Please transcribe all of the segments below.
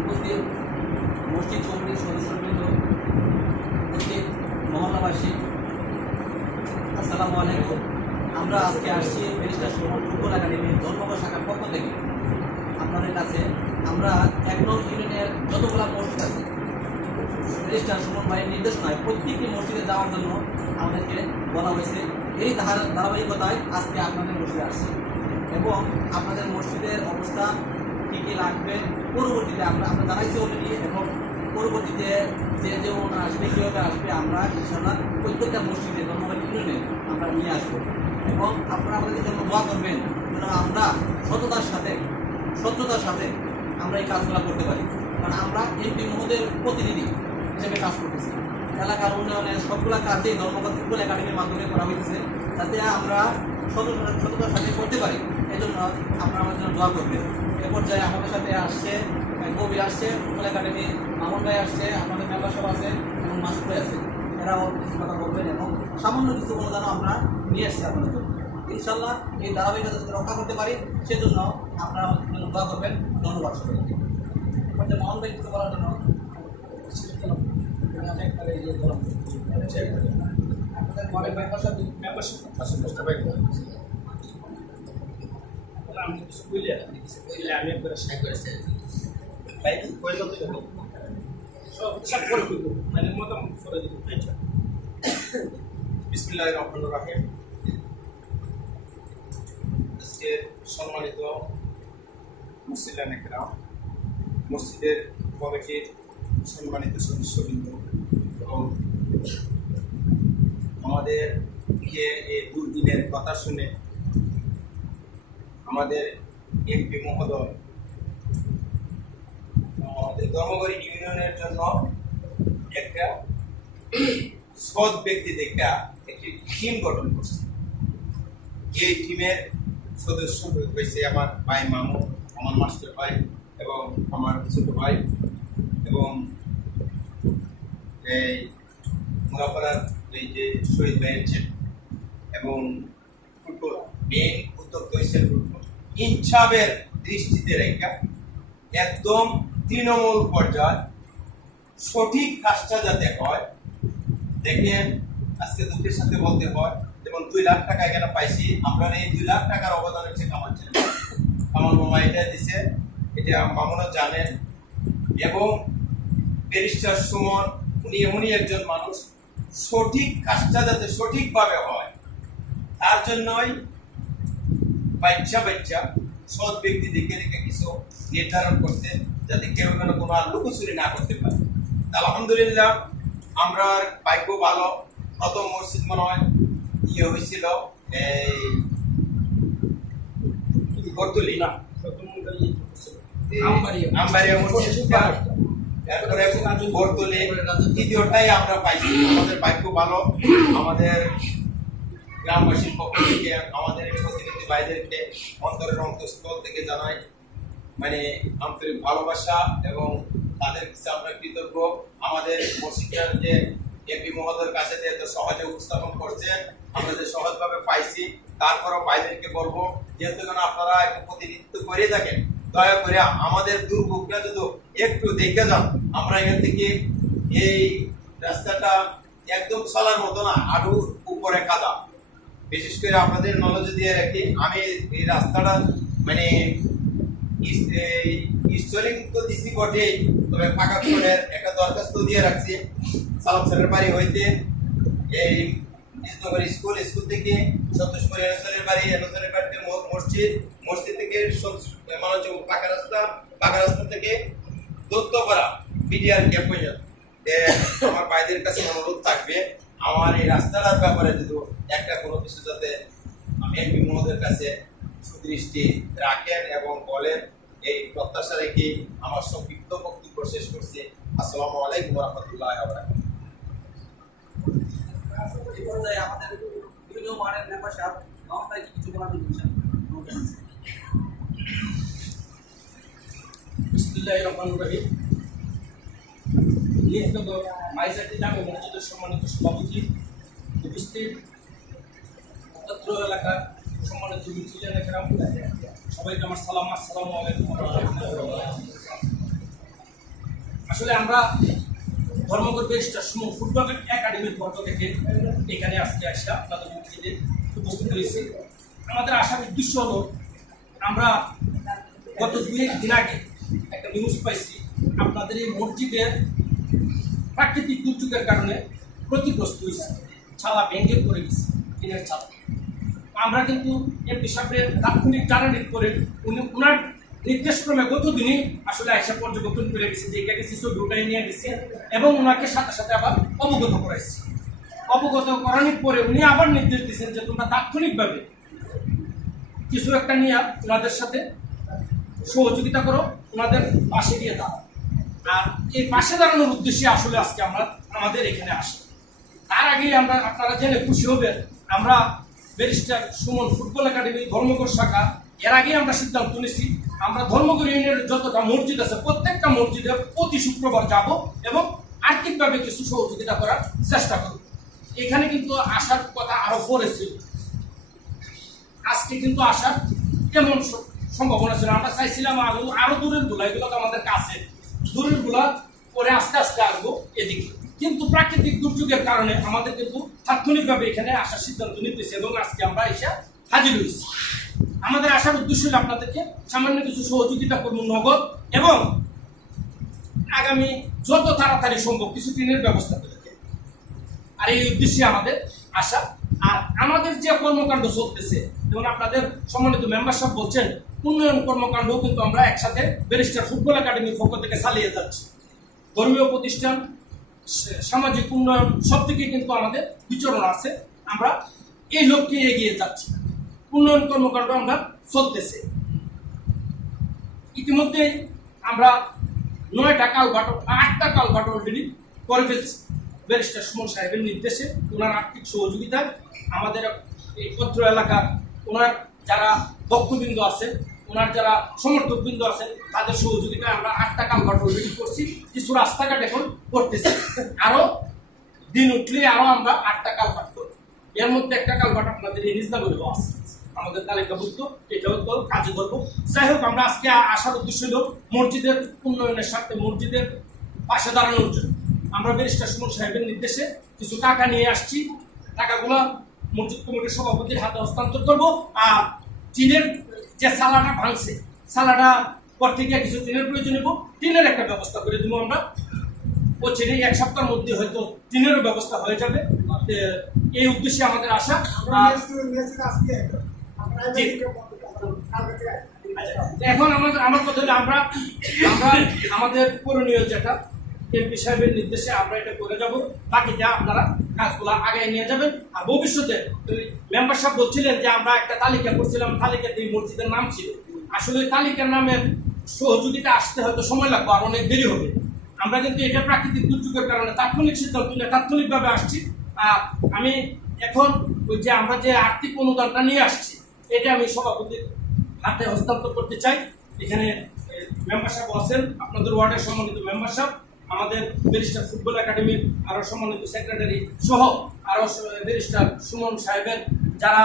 উপস্থিত মসজিদ কমিটির সদস্যবৃন্দ, উপস্থিত মহল্লাবাসী, আসসালামু আলাইকুম। আমরা আজকে আসছি ব্যারিস্টার সুমন ফুটবল একাডেমির ধর্মঘট শাখার পক্ষ থেকে আপনাদের কাছে। আমরা ১ নং ইউনিয়নের যতগুলো মসজিদ আছে, ব্যারিস্টার সুমন ভাইয়ের নির্দেশনায় প্রত্যেকটি মসজিদে যাওয়ার জন্য আমাদেরকে বলা হয়েছে। এই ধারাবাহিকতায় আজকে আপনাদের মসজিদে আসছি এবং আপনাদের মসজিদের অবস্থা কী কী লাগবে পরবর্তীতে আমরা জানাইছি অলরেডি, এবং পরবর্তীতে যে আসবে কীভাবে আসবে আমরা ইনশাল্লাহ প্রত্যেকটা মসজিদে ধর্মঘট ইউনিয়নে আমরা নিয়ে আসবো। এবং আপনারা আমাদের জন্য দোয়া করবেন যেন আমরা সততার সাথে আমরা এই কাজগুলো করতে পারি, কারণ আমরা এমপি মহোদয়ের প্রতিনিধি হিসেবে কাজ করতেছি। এলাকার উন্নয়নের সবগুলো কাজেই ধর্মঘট ফুটবল একাডেমির মাধ্যমে করা হয়েছে, যাতে আমরা সততার সাথে করতে পারি। এই জন্য আপনারা আমাদের জন্য দোয়া করবেন। এ পর্যায়ে আমাদের সাথে আসছে কবির আসছে, ফুটবল একাডেমি মামুন ভাই আসছে, আমাদের মেম্বারশিপ আছে এবং মাসুদ ভাই আছে। এরাও কিছু কথা বলবেন এবং সামান্য কিছু অনুদানও আমরা নিয়ে আসছি আপনাদের জন্য। ইনশাল্লাহ এই ধারাবাহিকতা যাতে রক্ষা করতে পারি সেজন্য আপনারা আমাদের জন্য দোয়া করবেন। ধন্যবাদ সবাইকে। মামুন ভাই কিছু বলার জন্য আমি কিছু বললে আমি একবার সাই করেছি ভাই কইলো তো সব করে দিব মানে মতামত করে দিব। বিসমিল্লাহির রহমানির রহিম। আজকে সম্মানিত মুসলিম একরাম, মসজিদের কমিটির সম্মানিত সদস্যবৃন্দ এবং আমাদেরকে এই দুর্দিনের কথা শুনে আমাদের এমপি মহোদয় আমাদের ধর্মঘট ইউনিয়নের জন্য একটা সৎ ব্যক্তি দেখা একটি টিম গঠন করছে। এই টিমের সদস্য হয়েছে আমার ভাই মামু, আমার মাস্টার ভাই এবং আমার ছোট ভাই এবং এই মোরাপাড়ার এই যে শহীদ ভাইয়ের ছেলে এবং ফুটবল মেন উদ্যোগ হয়েছে ফুটবল ইনসাফের দৃষ্টিতে রেখা একদম তৃণমূল পর্যায়ে সঠিক কাজটা যাতে হয়। দেখেন আজকে দুঃখের সাথে বলতে হয়, যেমন 2 লাখ টাকা এখানে পাইছি, আমরা এই 2 লাখ টাকার অবদান হচ্ছে কামাল ছেলে, কামাল মামা এটা দিছে, এটা মামুনও জানেন। এবং ব্যারিস্টার সুমন উনি একজন মানুষ, সঠিক কাজটা যাতে সঠিকভাবে হয় তার জন্যই বাচ্চা সৎ ব্যক্তি দেখে রেখে কিছু নির্ধারণ করতে, যাতে কেউ যেন কোনো লুকোচুরি না করতে পারে। আলহামদুলিল্লাহ আমরা ভাগ্য ভালো। প্রথম মসজিদ মনে হয় হয়েছিল এই বর্তলি না আমবাড়িয়া মসজিদ, তারপরে বর্তলি, দ্বিতীয়টাই আমরা পাইছি। আমাদের ভাগ্য ভালো। আমাদের গ্রামবাসীর পক্ষ থেকে আমাদের প্রতিনিধি ভাইদেরকে অন্তরের অন্তঃস্থল থেকে জানাই মানে আন্তরিক ভালোবাসা এবং তাদের কাছে আমরা কৃতজ্ঞ। আমাদের মসজিদের যে এমপি মহোদয়ের কাছে যে এত সহজে উপস্থাপন করছেন, আমরা যে সহজভাবে পাইছি, তারপরও ভাইদেরকে বলবো যেহেতু আপনারা একটু প্রতিনিধিত্ব করে থাকেন, দয়া করে আমাদের দুর্ভোগটা যদি একটু দেখে যান। আমরা এখান থেকে এই রাস্তাটা একদম চলার মতো না, আরো উপরে কাদা। বিশেষ করে আপনাদের নলেজে দিয়ে রাখি, আমি এই রাস্তাটা মানে স্টলিং তো দিছি বটে, তবে পাকা খোলের একটা দরখাস্ত দিয়ে রাখছি। সালাম স্যারের বাড়ি হইতে এই নিজনগর স্কুল থেকে সন্তোষপুর এনসনের বাড়িতে মসজিদ থেকে মানে পাকা রাস্তা থেকে দত্তপাড়া বিডিআর ক্যাম্প পর্যন্ত। আমার ভাইদের কাছে অনুরোধ থাকবে আমার এই রাস্তাটার ব্যাপারে যদি একটা কোনো কিছু যাতে আমি এমপি মহোদয়ের কাছে সুদৃষ্টি রাখেন এবং বলেন, এই প্রত্যাশা রেখে আমার সংক্ষিপ্ত বক্তব্য শেষ করছি। আসসালামু আলাইকুম ওয়া রাহমাতুল্লাহি ওয়া বারাকাতুহু। এই পর্যায়ে আমাদের বিভিন্ন ওয়ার্ডের মেম্বারশিপ মামুন ভাই কিছু বলার জন্য বিসমিল্লাহির রহমানির রহিম। নিহতনগর মাইজাটি জামে মসজিদের সম্মানিত সভাপতি, উপস্থিত অত্র এলাকার সম্মানিত মুসলিম একরাম, সবাইকে আমার সালাম, আসসালামু আলাইকুম ওয়া রাহমাতুল্লাহি ওয়া বারাকাতুহু। আসলে আমরা ধর্মগড় ব্যারিস্টার সুমন ফুটবল একাডেমির পক্ষ থেকে এখানে আজকে আসা আপনাদের মসজিদে উপস্থিত হয়েছি। আমাদের আসার উদ্দেশ্য হলো, আমরা গত 2-1 দিন আগে একটা নিউজ পাইছি আপনাদের এই মসজিদের প্রাকৃতিক দুর্যোগের কারণে ক্ষতিগ্রস্ত হয়েছে, ছালা ভেঙে পড়ে গেছে, টিনের ছালা। আমরা কিন্তু এমপি সাহেবের তাৎক্ষণিক জানানির করে ওনার নির্দেশক্রমে গত দিনই আসলে আইসা পর্যবেক্ষণ করে গেছে, যে এখানে কিছু ঢুকাই নিয়ে গেছে এবং ওনাকে সাথে সাথে আবার অবগত করাইছে। অবগত করানোর পরে উনি আবার নির্দেশ দিচ্ছেন যে তোমরা তাৎক্ষণিকভাবে কিছু একটা নিয়ে ওনাদের সাথে সহযোগিতা করো, ওনাদের পাশে গিয়ে দাঁড়াও। আর এই পাশে দাঁড়ানোর উদ্দেশ্যে আসলে আজকে আমরা আমাদের এখানে আসি। তার আগেই আমরা, আপনারা জেনে খুশি হবেন, আমরা barrister Suman football academy Dharmagarh শাখা এর আগেই আমরা সিদ্ধান্ত নিয়েছি, আমরা ধর্মগড় ইউনিয়নের যতটা মসজিদ আছে প্রত্যেকটা মসজিদে প্রতি শুক্রবার যাব এবং আর্থিকভাবে কিছু সহযোগিতা করার চেষ্টা করব। এখানে কিন্তু আসার কথা আরো পরে ছিল, আজকে কিন্তু আসার কেমন সম্ভাবনা ছিল, আমরা চাইছিলাম আরো দূরের গুলা, এগুলো তো আমাদের কাছে, দূরের গুলা পরে আস্তে আস্তে আসবো এদিকে। কিন্তু প্রাকৃতিক দুর্যোগের কারণে আমাদের কিন্তু তাৎক্ষণিকভাবে এখানে আসার সিদ্ধান্ত নিতেছে এবং আজকে আমরা এসে হাজির হয়েছি। আমাদের আসার উদ্দেশ্য হলো আপনাদেরকে সামান্য কিছু সহযোগিতা করবো নগদ, এবং আগামী যত তাড়াতাড়ি সম্ভব কিছু ঋণের ব্যবস্থা করে দেবে। আর এই উদ্দেশ্যে আমাদের আশা। আর আমাদের যে কর্মকাণ্ড চলতেছে, যেমন আপনাদের সম্মানিত মেম্বারশিপ বলছেন, উন্নয়ন কর্মকাণ্ড কিন্তু আমরা একসাথে ব্যারিস্টার ফুটবল একাডেমির পক্ষ থেকে চালিয়ে যাচ্ছি। ধর্মীয় প্রতিষ্ঠান, সামাজিক উন্নয়ন সব থেকে কিন্তু আমাদের বিচরণ আছে, আমরা এই লক্ষ্যে এগিয়ে যাচ্ছি। উন্নয়ন কর্মকাণ্ড আমরা চলতেছে। ইতিমধ্যে আমরা 9টা কালভার্ট, 8টা কালভার্ট অলরেডি করে ফেলছি ব্যারিস্টার সুমন সাহেবের নির্দেশে, ওনার আর্থিক সহযোগিতায়। আমাদের এই পত্র এলাকার ওনার যারা ভক্তবৃন্দ আছেন, ওনার যারা সমর্থকবৃন্দ আছেন, তাদের সহযোগিতায় আমরা 8টা কালভার্ট অলরেডি করছি, কিছু রাস্তাঘাট এখন করতেছি, আরো দিন উঠলে আরো আমরা 8টা কালভার্ট করব। এর মধ্যে একটা কালভার্ট আপনাদের এই নিজামুলও আছে, আমাদের তালিকাভুক্ত, এটাও তো কাজে করবো। যাই হোক, আমরা আজকে আসার উদ্দেশ্য হল মসজিদের উন্নয়নের স্বার্থে, মসজিদের পাশে দাঁড়ানোর জন্য আমরা ব্যারিস্টার সুমন সাহেবের নির্দেশে কিছু টাকা নিয়ে আসছি। টাকাগুলো মসজিদ কমিটির সভাপতির হাতে হস্তান্তর করবো। আর টিনের যে সালাটা ভাঙছে, সালাটা পর থেকে কিছু টিনের প্রয়োজন নেব, টিনের একটা ব্যবস্থা করে দেবো আমরা। ও ছেড়ে 1 সপ্তাহের মধ্যে হয়তো টিনেরও ব্যবস্থা হয়ে যাবে। এই উদ্দেশ্যে আমাদের আশা। এখন আমার কথা হলো, আমরা আমাদের করণীয় যেটা এমপি সাহেবের নির্দেশে আমরা এটা করে যাব, বাকিটা আপনারা কাজগুলো আগায় নিয়ে যাবেন। আর ভবিষ্যতে মেম্বার সাহেব বলছিলেন যে আমরা একটা তালিকা করছিলাম, তালিকাতে এই মসজিদের নাম ছিল, আসলে তালিকার নামের সহযোগিতা আসতে হয়তো সময় লাগবে, আর অনেক দেরি হবে। আমরা কিন্তু এটা প্রাকৃতিক দুর্যোগের কারণে তাৎক্ষণিক সিদ্ধান্ত নিয়ে তাৎক্ষণিকভাবে আসছি। আর আমি এখন ওই যে আমরা যে আর্থিক অনুদানটা নিয়ে আসছি, এটা আমি সভাপতির হাতে হস্তান্তর করতে চাই। এখানে মেম্বারশিপ আছেন আপনাদের ওয়ার্ডের সম্মানিত মেম্বারশিপ, আমাদের ব্যারিস্টার ফুটবল একাডেমির আরো সম্মানিত সেক্রেটারি সহ আরো ব্যারিস্টার সুমন সাহেবের যারা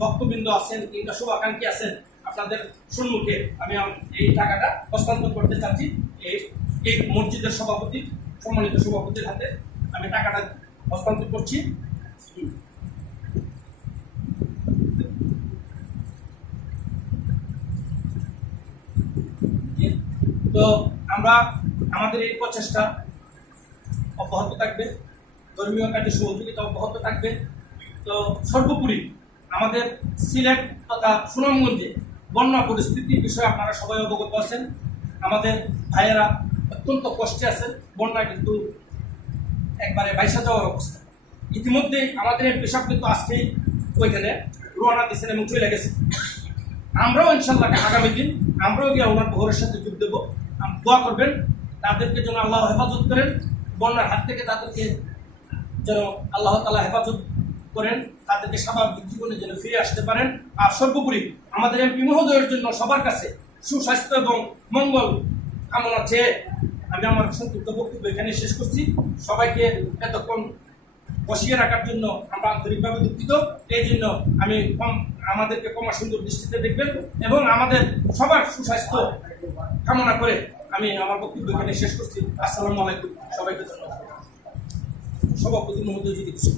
ভক্তবৃন্দ আছেন কিংবা শুভাকাঙ্ক্ষী আছেন, আপনাদের সম্মুখে আমি এই টাকাটা হস্তান্তর করতে চাচ্ছি। এই মসজিদের সভাপতি, সম্মানিত সভাপতির হাতে আমি টাকাটা হস্তান্তর করছি। তো আমরা আমাদের এই প্রচেষ্টা অব্যাহত থাকবে, ধর্মীয় কাজে সহযোগিতা অব্যাহত থাকবে। তো সর্বোপরি আমাদের সিলেট তথা সুনামগঞ্জে বন্যা পরিস্থিতির বিষয়ে আপনারা সবাই অবগত আছেন। আমাদের ভাইয়েরা অত্যন্ত কষ্টে আছেন, বন্যা কিন্তু একবারে বাইসা যাওয়ার অবস্থা। ইতিমধ্যে আমাদের এমপি সাহেব কিন্তু আজকেই ওইখানে রওনা দিয়েছেন এবং চলে গেছে। আমরাও ইনশাল্লাহ আগামী দিন আমরাও গিয়ে ওনার ঘরের সাথে যোগ দেবো। দোয়া করবেন তাদেরকে যেন আল্লাহ হেফাজত করেন, বন্যার হাত থেকে তাদেরকে যেন আল্লাহ তাআলা হেফাজত করেন, তাদেরকে স্বাভাবিক জীবনে যেন ফিরে আসতে পারেন। আর সর্বোপরি আমাদের এমপি মহোদয়ের জন্য সবার কাছে সুস্বাস্থ্য এবং মঙ্গল কামনা চেয়ে আমি আমার সংক্ষিপ্ত বক্তব্য এখানে শেষ করছি। সবাইকে এতক্ষণ বসিয়ে রাখার জন্য আমরা আন্তরিকভাবে দুঃখিত। এই জন্য আমি আমাদেরকে ক্ষমা সুন্দর দৃষ্টিতে দেখবেন এবং আমাদের সবার সুস্বাস্থ্য কামনা করে আমি আমার বক্তব্য এখানে শেষ করছি। আসসালামু আলাইকুম, সবাইকে ধন্যবাদ। সভাপতির মধ্যে যদি কিছু